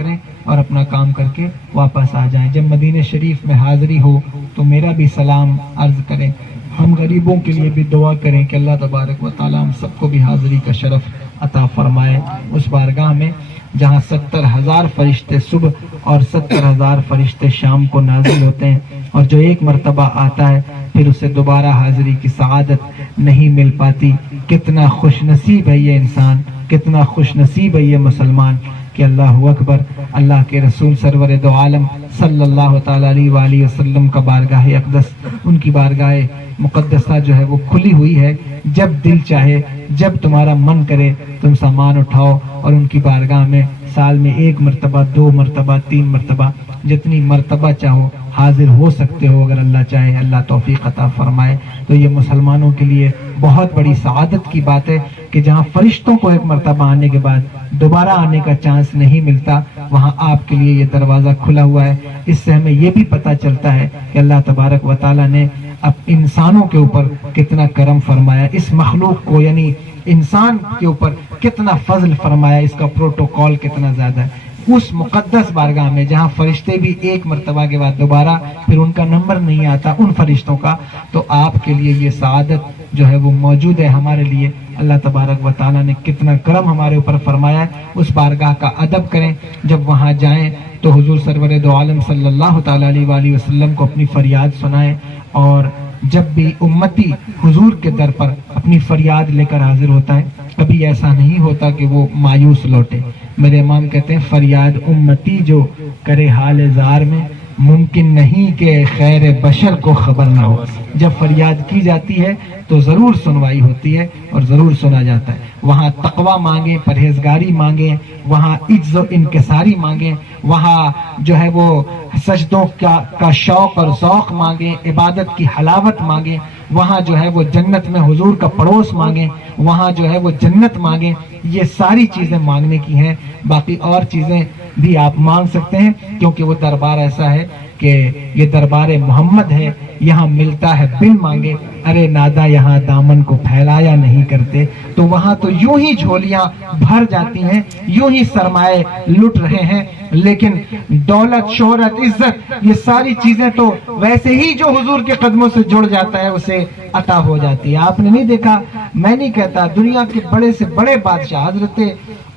کریں اور اپنا کام کر کے واپس آ جائیں. جب مدینہ شریف میں حاضری ہو تو میرا بھی سلام عرض کریں. ہم غریبوں کے لیے بھی دعا کریں کہ اللہ تبارک و تعالیٰ ہم سب کو بھی حاضری کا شرف عطا فرمائے اس بارگاہ میں جہاں 70,000 فرشتے صبح اور 70,000 فرشتے شام کو نازل ہوتے ہیں, اور جو ایک مرتبہ آتا ہے پھر اسے دوبارہ حاضری کی سعادت نہیں مل پاتی. کتنا خوش نصیب ہے یہ انسان, کتنا خوش نصیب ہے یہ مسلمان کہ اللہ اکبر, اللہ کے رسول سرور دو عالم صلی اللہ تعالی علیہ وآلہ وسلم کا بارگاہ اقدس, ان کی بارگاہ مقدسہ جو ہے وہ کھلی ہوئی ہے. جب دل چاہے, جب تمہارا من کرے تم سامان اٹھاؤ اور ان کی بارگاہ میں سال میں 1 مرتبہ 2 مرتبہ 3 مرتبہ جتنی مرتبہ چاہو حاضر ہو سکتے ہو, اگر اللہ چاہے, اللہ توفیق عطا فرمائے. تو یہ مسلمانوں کے لیے بہت بڑی سعادت کی بات ہے کہ جہاں فرشتوں کو 1 مرتبہ آنے کے بعد دوبارہ آنے کا چانس نہیں ملتا, وہاں آپ کے لیے یہ دروازہ کھلا ہوا ہے. اس سے ہمیں یہ بھی پتہ چلتا ہے کہ اللہ تبارک و تعالیٰ نے اب انسانوں کے اوپر کتنا کرم فرمایا, اس مخلوق کو یعنی انسان کے اوپر کتنا فضل فرمایا, اس کا پروٹوکول کتنا زیادہ ہے. اس مقدس بارگاہ میں جہاں فرشتے بھی 1 مرتبہ کے بعد دوبارہ پھر ان کا نمبر نہیں آتا ان فرشتوں کا, تو آپ کے لیے یہ سعادت جو ہے وہ موجود ہے ہمارے لیے. اللہ تبارک و تعالیٰ نے کتنا کرم ہمارے اوپر فرمایا ہے. اس بارگاہ کا ادب کریں, جب وہاں جائیں تو حضور سرور دو عالم صلی اللہ تعالی علیہ وآلہ وسلم کو اپنی فریاد سنائیں, اور جب بھی امتی حضور کے در پر اپنی فریاد لے کر حاضر ہوتا ہے کبھی ایسا نہیں ہوتا کہ وہ مایوس لوٹے. میرے امام کہتے ہیں فریاد امتی جو کرے حال زار میں, ممکن نہیں کہ خیر بشر کو خبر نہ ہو. جب فریاد کی جاتی ہے تو ضرور سنوائی ہوتی ہے اور ضرور سنا جاتا ہے. وہاں تقوی مانگیں, پرہیزگاری مانگیں, وہاں عجز و انکساری مانگیں, وہاں جو ہے وہ سجدوں کا شوق اور ذوق مانگیں, عبادت کی حلاوت مانگیں, وہاں جو ہے وہ جنت میں حضور کا پڑوس مانگیں, وہاں جو ہے وہ جنت مانگیں. یہ ساری چیزیں مانگنے کی ہیں, باقی اور چیزیں بھی آپ مانگ سکتے ہیں کیونکہ وہ دربار ایسا ہے کہ یہ دربار محمد ہے, یہاں ملتا ہے بن مانگے. ارے نادا یہاں دامن کو پھیلایا نہیں کرتے, تو وہاں تو یوں ہی جھولیاں بھر جاتی ہیں, یوں ہی سرمائے لٹ رہے ہیں, لیکن دولت, شہرت, عزت, یہ ساری چیزیں تو ویسے ہی جو حضور کے قدموں سے جڑ جاتا ہے اسے عطا ہو جاتی ہے. آپ نے نہیں دیکھا, میں نہیں کہتا, دنیا کے بڑے سے بڑے بادشاہ حضرت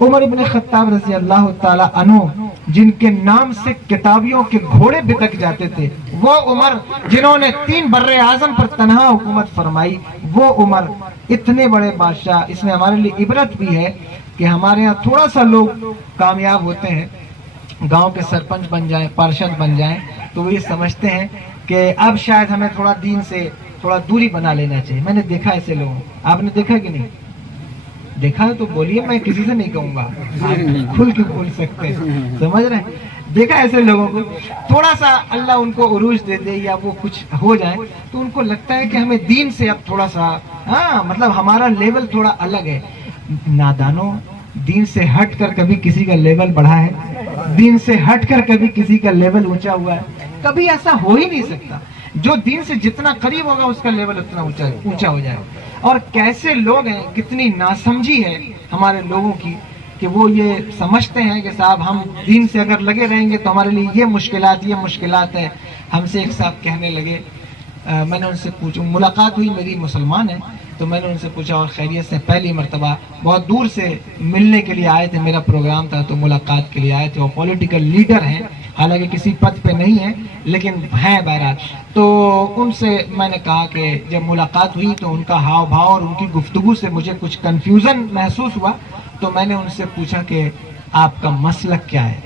عمر ابن خطاب رضی اللہ تعالی عنہ, جن کے نام سے کتابیوں کے گھوڑے بتک جاتے تھے, وہ عمر جنہوں نے 3 بر اعظم پر تنہا حکومت فرمائی, وہ عمر اتنے بڑے بادشاہ. اس میں ہمارے لیے عبرت بھی ہے کہ ہمارے ہاں تھوڑا سا لوگ کامیاب ہوتے ہیں, گاؤں کے سرپنچ بن جائیں, پارشد بن جائیں, تو وہ یہ سمجھتے ہیں کہ اب شاید ہمیں تھوڑا دین سے تھوڑا دوری بنا لینا چاہیے. میں نے دیکھا ایسے لوگوں, آپ نے دیکھا کہ نہیں دیکھا تو بولیے, میں کسی سے نہیں کہوں گا, کھل کے بول سکتے ہیں, سمجھ رہے ہیں. دیکھا ایسے لوگوں کو تھوڑا سا اللہ ان کو عروج دے دے یا وہ کچھ ہو جائے تو ان کو لگتا ہے کہ ہمیں دین سے اب تھوڑا سا مطلب ہمارا لیول تھوڑا الگ ہے. نادانوں, دین سے ہٹ کر کبھی کسی کا لیول بڑھا ہے؟ دین سے ہٹ کر کبھی کسی کا لیول اونچا ہوا ہے؟ کبھی ایسا ہو ہی نہیں سکتا. جو دین سے جتنا قریب ہوگا اس کا لیول اتنا اونچا ہو جائے. اور کیسے لوگ ہیں, کتنی ناسمجھی ہے ہمارے لوگوں کی کہ وہ یہ سمجھتے ہیں کہ صاحب ہم دین سے اگر لگے رہیں گے تو ہمارے لیے یہ مشکلات ہیں. ہم سے ایک صاحب کہنے لگے, میں نے ان سے پوچھا, ملاقات ہوئی, میری مسلمان ہیں, تو میں نے ان سے پوچھا اور خیریت سے, پہلی مرتبہ بہت دور سے ملنے کے لیے آئے تھے, میرا پروگرام تھا تو ملاقات کے لیے آئے تھے. وہ پولیٹیکل لیڈر ہیں, حالانکہ کسی پد پہ نہیں ہیں لیکن ہیں بہرحال. تو ان سے میں نے کہا کہ جب ملاقات ہوئی تو ان کا ہاؤ بھاؤ اور ان کی گفتگو سے مجھے کچھ کنفیوژن محسوس ہوا. تو میں نے ان سے پوچھا کہ آپ کا مسلک کیا ہے؟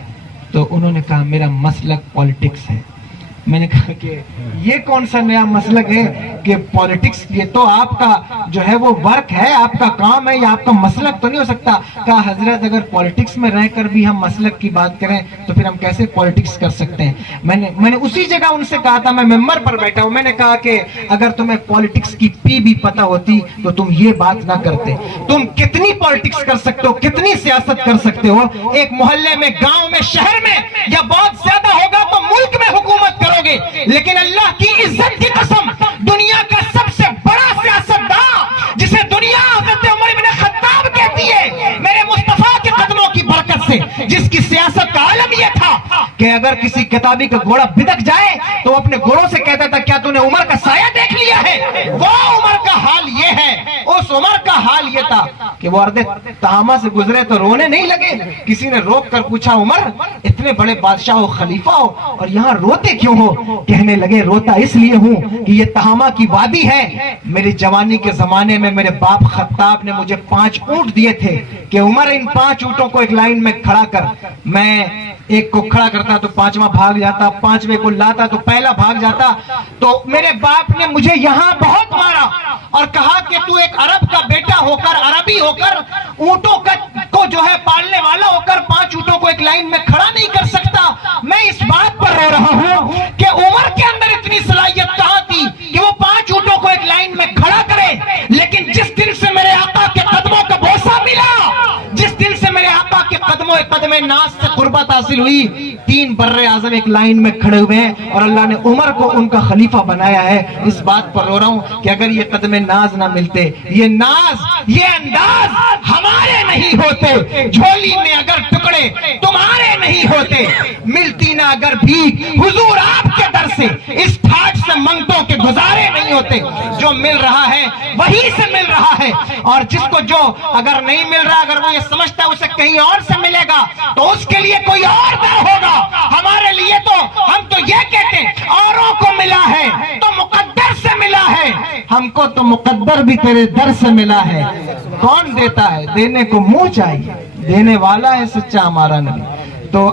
تو انہوں نے کہا میرا مسلک پالیٹکس ہے. میں نے کہا کہ یہ کون سا نیا مسلک ہے کہ پالیٹکس, یہ تو آپ کا جو ہے وہ ورک ہے, آپ کا کام ہے, یہ آپ کا مسلک تو نہیں ہو سکتا. کہا حضرت اگر پالیٹکس میں رہ کر بھی ہم مسلک کی بات کریں تو پھر ہم کیسے پالیٹکس کر سکتے ہیں؟ میں نے اسی جگہ ان سے کہا تھا, میں ممبر پر بیٹھا ہوں, میں نے کہا کہ اگر تمہیں پالیٹکس کی پی بھی پتہ ہوتی تو تم یہ بات نہ کرتے. تم کتنی پالیٹکس کر سکتے ہو, کتنی سیاست کر سکتے ہو, ایک محلے میں, گاؤں میں, شہر میں, یا بہت زیادہ ہوگا تو ملک میں حکومت کرو گے, لیکن اللہ کی عزت کی قسم دنیا کا سب سے بڑا سیاستدان جسے دنیا حضرت عمر بن خطاب کہتی ہے, میرے مصطفیٰ کے قدموں کی برکت سے, جس کی سیاست کا عالم کہ اگر کسی کتابی کا گھوڑا بدک جائے تو اپنے گھوڑوں سے کہتا تھا کیا تو نے عمر کا سایہ دیکھ لیا ہے؟ وہ عمر کا حال یہ ہے، اس عمر کا حال یہ تھا کہ وہ ارض تہامہ سے گزرے تو رونے نہیں لگے. کسی نے روک کر پوچھا عمر اتنے بڑے بادشاہ ہو، خلیفہ ہو، اور یہاں روتے کیوں ہو؟ کہنے لگے روتا اس لیے ہوں کہ یہ تہامہ کی وادی ہے. میری جوانی کے زمانے میں میرے باپ خطاب نے مجھے 5 اونٹ دیے تھے کہ عمر ان 5 اونٹوں کو ایک لائن میں کھڑا کر. میں ایک کو کھڑا کرتا تو 5واں بھاگ جاتا، 5ویں کو لاتا تو پہلا بھاگ جاتا. تو میرے باپ نے مجھے یہاں بہت مارا اور کہا کہ تو ایک عرب کا بیٹا ہو کر، عربی ہو کر، اونٹوں کو جو ہے پالنے والا ہو کر 5 اونٹوں کو ایک لائن میں کھڑا نہیں کر سکتا. میں اس بات پر رو رہا ہوں کہ عمر کے اندر اتنی صلاحیت کہاں تھی کہ وہ 5 اونٹوں کو ایک لائن میں کھڑا کرے. لیکن جس دن سے میرے آقا کے قدموں کا بوسہ ملا، جس دن سے میرے آقا کے قدم ناز سے قربت حاصل ہوئی، 3 بر اعظم ایک لائن میں کھڑے ہوئے ہیں اور اللہ نے عمر کو ان کا خلیفہ بنایا ہے. اس بات پر رو رہا ہوں کہ اگر یہ قدم ناز نہ ملتے، یہ ناز، یہ انداز ہمارے نہیں ہوتے، جھولی میں اگر ٹکڑے تمہارے نہیں ہوتے، ملتی نہ اگر بھی حضور آپ کے در سے، اس ٹھاٹ سے منگتوں کے گزارے نہیں ہوتے. جو مل رہا ہے وہی سے مل رہا ہے، اور جس کو جو اگر نہیں مل رہا، اگر وہ یہ سمجھتا ہے اسے کہیں اور سے ملے گا تو اس کے لیے کوئی اور در ہوگا. ہمارے لیے تو ہم تو یہ کہتے ہیں اوروں کو ملا ہے تو مقدر سے ملا ہے، ہم کو تو مقدر بھی تیرے در سے ملا ہے. کون دیتا ہے؟ دینے کو منہ چاہیے، دینے والا ہے سچا ہمارا نبی. تو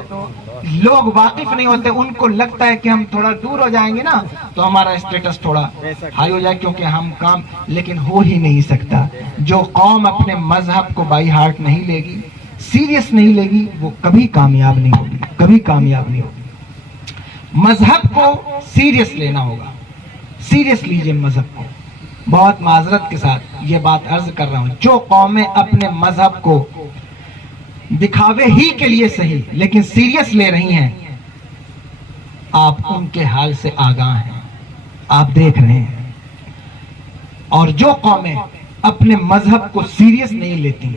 لوگ واقف نہیں ہوتے، ان کو لگتا ہے کہ ہم تھوڑا دور ہو جائیں گے نا تو ہمارا اسٹیٹس تھوڑا ہائی ہو جائے کیونکہ ہم کام، لیکن ہو ہی نہیں سکتا. جو قوم اپنے مذہب کو بائی ہارٹ نہیں لے گی، سیریس نہیں لے گی، وہ کبھی کامیاب نہیں ہوگی، کبھی کامیاب نہیں ہوگی. مذہب کو سیریس لینا ہوگا، سیریس لیجئے مذہب کو. بہت معذرت کے ساتھ یہ بات عرض کر رہا ہوں، جو قومیں اپنے مذہب کو دکھاوے ہی کے لیے صحیح لیکن سیریس لے رہی ہیں، آپ ان کے حال سے آگاہ ہیں، آپ دیکھ رہے ہیں. اور جو قومیں اپنے مذہب کو سیریس نہیں لیتی،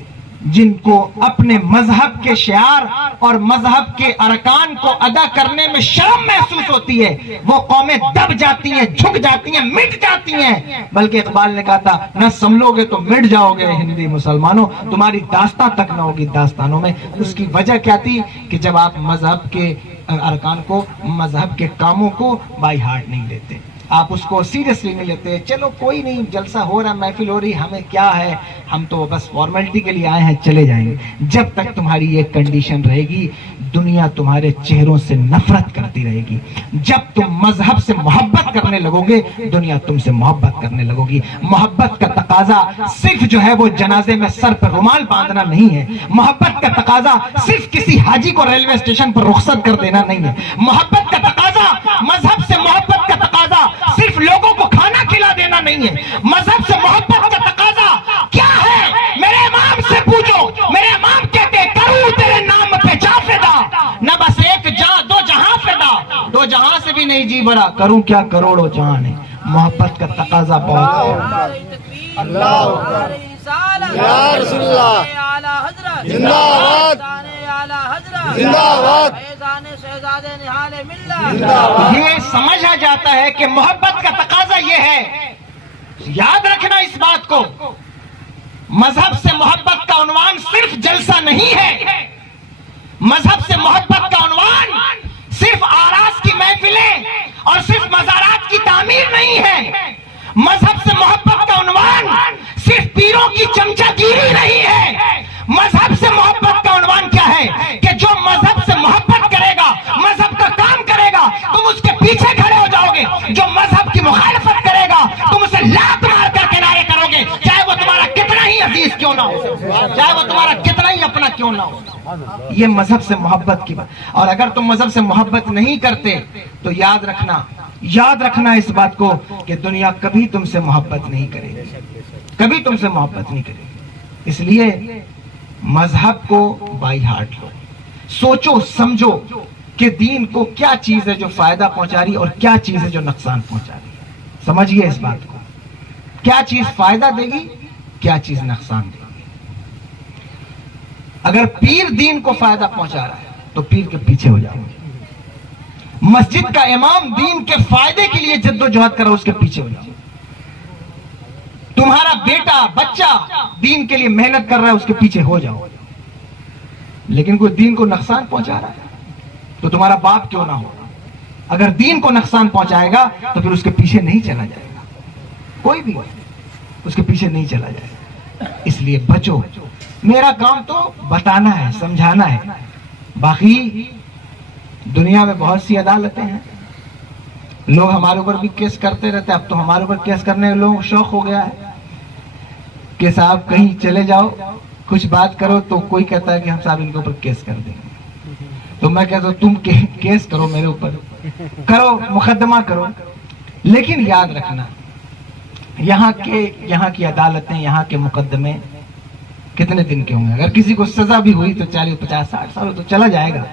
جن کو اپنے مذہب کے شعار اور مذہب کے ارکان کو ادا کرنے میں شرم محسوس ہوتی ہے، وہ قومیں دب جاتی ہیں، جھک جاتی ہیں، مٹ جاتی ہیں. بلکہ اقبال نے کہا تھا نہ سنبھلو گے تو مٹ جاؤ گے ہندی مسلمانوں، تمہاری داستان تک نہ ہوگی داستانوں میں. اس کی وجہ کیا تھی کہ جب آپ مذہب کے ارکان کو، مذہب کے کاموں کو بائی ہارٹ نہیں لیتے، آپ اس کو سیریسلی نہیں لیتے. چلو کوئی نہیں، جلسہ ہو رہا، محفل ہو رہی، ہمیں کیا ہے، ہم تو بس فارمیلٹی کے لیے آئے ہیں، چلے جائیں گے. جب تک تمہاری یہ کنڈیشن رہے گی، دنیا تمہارے چہروں سے نفرت کرتی رہے گی. جب تم مذہب سے محبت کرنے لگو گے، دنیا تم سے محبت کرنے لگو گی. محبت کا تقاضا صرف جو ہے وہ جنازے میں سر پر رومال باندھنا نہیں ہے. محبت کا تقاضا صرف کسی حاجی کو ریلوے اسٹیشن پر رخصت کر دینا نہیں ہے. محبت کا تقاضا، مذہب سے محبت کا تقاضا صرف لوگوں کو کھانا کھلا دینا نہیں ہے. مذہب سے محبت کا تقاضا کیا ہے؟ میرے امام سے پوچھو، میرے امام کہتے ہیں کروں تیرے نام پہ جا فدا، نہ بس ایک جہاں، 2 جہاں فدا، 2 جہاں سے بھی نہیں جی بڑا، کروں کیا کروڑوں جہاں ہے. محبت کا تقاضا بہت ہے. اللہ یا رسول اللہ زندہ باد، زندہ باد. یہ سمجھا جاتا ہے کہ محبت کا تقاضا یہ ہے. یاد رکھنا اس بات کو، مذہب سے محبت کا عنوان صرف جلسہ نہیں ہے. مذہب سے محبت کا عنوان صرف آراس کی محفلیں اور صرف مزارات کی تعمیر نہیں ہے. مذہب سے محبت کا عنوان صرف پیروں کی چمچہ گیری نہیں ہے. مذہب سے محبت کا عنوان کیا ہے کہ جو مذہب سے محبت کرے گا، مذہب کا کام کرے گا، تم اس کے پیچھے کھڑے ہو جاؤ گے. جو مذہب کی مخالفت کرے گا، تم اسے لات مار کر کنارے کرو گے، چاہے وہ تمہارا کتنا ہی عزیز کیوں نہ ہو، چاہے وہ تمہارا کتنا ہی اپنا کیوں نہ ہو. یہ مذہب سے محبت کی بات. اور اگر تم مذہب سے محبت نہیں کرتے تو یاد رکھنا اس بات کو کہ دنیا کبھی تم سے محبت نہیں کرے گی، کبھی تم سے محبت نہیں کرے گی. اس لیے مذہب کو بائی ہارٹ لو، سوچو سمجھو کہ دین کو کیا چیز ہے جو فائدہ پہنچا رہی اور کیا چیز ہے جو نقصان پہنچا رہی ہے. سمجھیے اس بات کو، کیا چیز فائدہ دے گی، کیا چیز نقصان دے گی. اگر پیر دین کو فائدہ پہنچا رہا ہے تو پیر کے پیچھے ہو جاؤ. مسجد کا امام دین کے فائدے کے لیے جدوجہد کر رہا ہے، اس کے پیچھے ہو جاؤ۔ تمہارا بیٹا بچہ دین کے لیے محنت کر رہا ہے، اس کے پیچھے ہو جاؤ۔ لیکن کوئی دین کو نقصان پہنچا رہا ہے تو تمہارا باپ کیوں نہ ہو، اگر دین کو نقصان پہنچائے گا تو پھر اس کے پیچھے نہیں چلا جائے گا، کوئی بھی اس کے پیچھے نہیں چلا جائے گا۔ اس لیے بچو۔ میرا کام تو بتانا ہے، سمجھانا ہے۔ باقی دنیا میں بہت سی عدالتیں ہیں، لوگ ہمارے اوپر بھی کیس کرتے رہتے ہیں۔ اب تو ہمارے اوپر کیس کرنے کا لوگوں کو شوق ہو گیا ہے کہ صاحب کہیں چلے جاؤ، کچھ بات کرو تو کوئی کہتا ہے کہ ہم صاحب ان کے اوپر کیس کر دیں گے۔ تو میں کہتا ہوں تم کیس کرو، میرے اوپر کرو، مقدمہ کرو، لیکن یاد رکھنا یہاں کی عدالتیں، یہاں کے مقدمے کتنے دن کے ہوں گے۔ اگر کسی کو سزا بھی ہوئی تو 40 50 60 سال تو چلا جائے گا،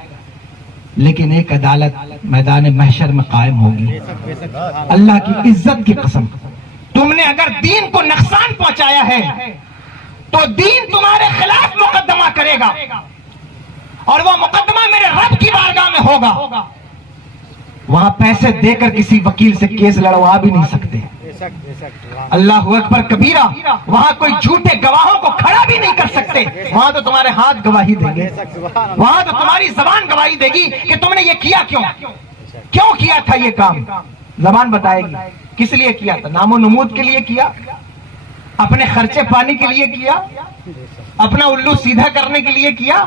لیکن ایک عدالت میدان محشر میں قائم ہوگی۔ اللہ کی عزت کی قسم، تم نے اگر دین کو نقصان پہنچایا ہے تو دین تمہارے خلاف مقدمہ کرے گا، اور وہ مقدمہ میرے رب کی بارگاہ میں ہوگا۔ وہاں پیسے دے کر کسی وکیل سے کیس لڑوا بھی نہیں سکتے۔ اللہ اکبر کبیرہ، وہاں کوئی جھوٹے گواہوں کو کھڑا بھی نہیں کر سکتے۔ وہاں تو تمہارے ہاتھ گواہی دیں گے، وہاں تو تمہاری زبان گواہی دے گی کہ تم نے یہ کیا کیوں کیا تھا۔ یہ کام زبان بتائے گی کس لیے کیا تھا، نام و نمود کے لیے کیا، اپنے خرچے پانی کے لیے کیا، اپنا الو سیدھا کرنے کے لیے کیا،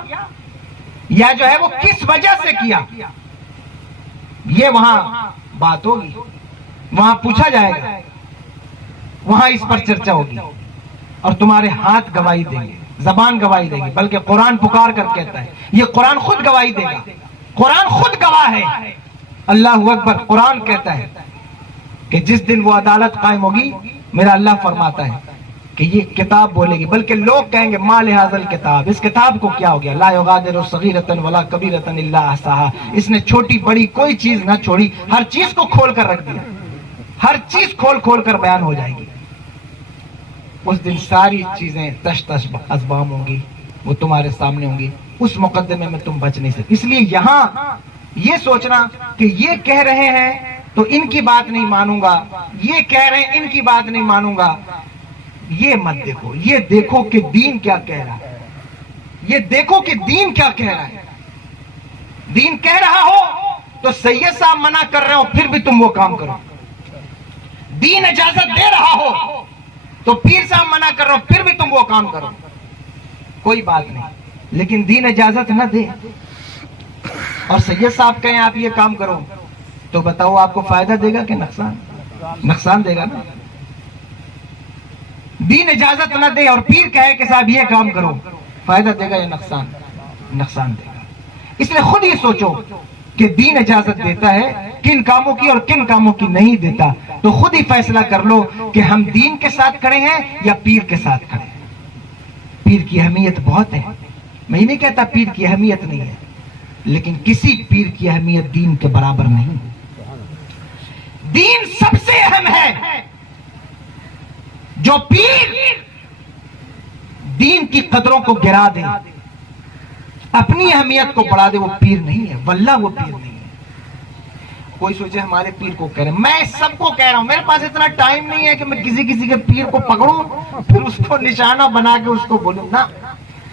یا جو ہے وہ کس وجہ سے کیا، یہ وہاں بات ہوگی، وہاں پوچھا جائے گا، وہاں اس پر چرچا ہوگی، اور تمہارے ہاتھ گواہی دیں گے، زبان گواہی دے گی، بلکہ قرآن پکار کر کہتا ہے، یہ قرآن خود گواہی دے گا، قرآن خود گواہ ہے۔ اللہ اکبر، قرآن کہتا ہے کہ جس دن وہ عدالت قائم ہوگی، میرا اللہ فرماتا ہے کہ یہ کتاب بولے گی، بلکہ لوگ کہیں گے ما لہذا الکتاب، اس کتاب کو کیا ہو گیا، لا یغادر صغیرۃ ولا کبیرۃ الا احصاها، اس نے چھوٹی بڑی کوئی چیز نہ چھوڑی، ہر چیز کو کھول کر رکھ دیا، ہر چیز کھول کر بیان ہو جائے گی۔ اس دن ساری چیزیں تش تش ازبام ہوں گی، وہ تمہارے سامنے ہوں گی، اس مقدمے میں تم بچ نہیں سکتے۔ اس لیے یہاں یہ سوچنا کہ یہ کہہ رہے ہیں تو ان کی بات نہیں مانوں گا، یہ کہہ رہے ہیں ان کی بات نہیں مانوں گا، یہ مت دیکھو، یہ دیکھو کہ دین کیا کہہ رہا ہے، یہ دیکھو کہ دین کیا کہہ رہا ہے۔ دین کہہ رہا ہو تو سید صاحب منع کر رہے ہو پھر بھی تم وہ کام کرو، دین اجازت دے رہا ہو تو پیر صاحب منع کر رہے ہو پھر بھی تم وہ کام کرو، کوئی بات نہیں۔ لیکن دین اجازت نہ دے اور سید صاحب کہیں آپ یہ کام کرو تو بتاؤ آپ کو فائدہ دے گا کہ نقصان دے گا نا۔ دین اجازت نہ دے اور پیر کہے کہ صاحب یہ کام کرو، فائدہ دے گا یا نقصان دے گا۔ اس لیے خود ہی سوچو کہ دین اجازت دیتا ہے کن کاموں کی اور کن کاموں کی نہیں دیتا، تو خود ہی فیصلہ کر لو کہ ہم دین کے ساتھ کھڑے ہیں یا پیر کے ساتھ کھڑے ہیں۔ پیر کی اہمیت بہت ہے، میں یہ نہیں کہتا پیر کی اہمیت نہیں ہے، لیکن کسی پیر کی اہمیت دین کے برابر نہیں۔ دین سب سے اہم ہے۔ جو پیر دین کی قدروں کو گرا دے، اپنی اہمیت کو بڑھا دے، وہ پیر نہیں ہے، واللہ وہ پیر نہیں ہے۔ کوئی سوچے ہمارے پیر کو کہہ رہے ہیں، میں سب کو کہہ رہا ہوں، میرے پاس اتنا ٹائم نہیں ہے کہ میں کسی کے پیر کو پکڑوں پھر اس کو نشانہ بنا کے اس کو بولوں نا۔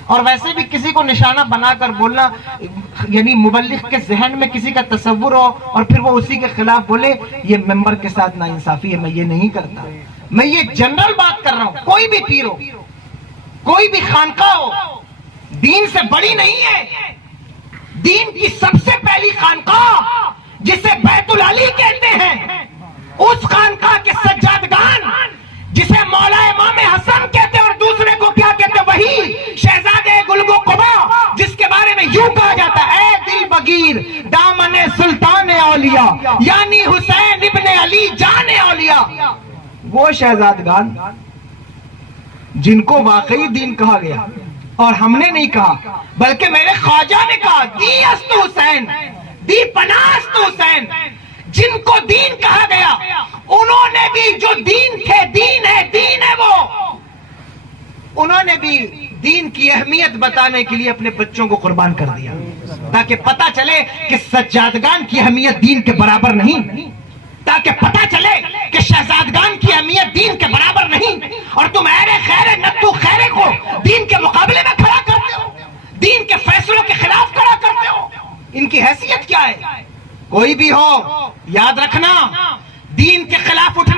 اور ویسے بھی کسی کو نشانہ بنا کر بولنا، یعنی مبلغ کے ذہن میں کسی کا تصور ہو اور پھر وہ اسی کے خلاف بولے، یہ ممبر کے ساتھ ناانصافی ہے، میں یہ نہیں کرتا۔ میں یہ جنرل بات کر رہا ہوں، کوئی بھی پیر ہو، کوئی بھی خانقاہ ہو، دین سے بڑی نہیں ہے۔ دین کی سب سے پہلی خانقاہ جسے بیت العلی کہتے ہیں، اس خانقاہ کے سجادگان جسے مولا امام حسن کہتے اور دوسرے کو کیا کہتے، وہی شہزادے گلگو قبا جس کے بارے میں یوں کہا جاتا ہے، اے دل بگیر دامن سلطان اولیاء، یعنی حسین ابن علی جان اولیاء۔ وہ شہزادگان جن کو واقعی دین کہا گیا اور ہم نے نہیں کہا، بلکہ میرے خواجہ نے کہا، دی است حسین، دی پناست حسین، جن کو دین کہا گیا انہوں نے بھی، جو دین تھے، دین ہے وہ، انہوں نے بھی دین کی اہمیت بتانے کے لیے اپنے بچوں کو قربان کر دیا۔ تاکہ پتہ چلے کہ سجادگان کی اہمیت دین کے برابر نہیں، تاکہ پتہ چلے کہ شہزادگان کی اہمیت دین کے برابر نہیں، اور تم ایرے خیرے نتو خیرے کو دین کے مقابلے میں کھڑا کرتے ہو، دین کے فیصلوں کے خلاف کھڑا کرتے ہو۔ ان کی حیثیت کیا ہے؟ کوئی بھی ہو، یاد رکھنا دین کے خلاف اٹھا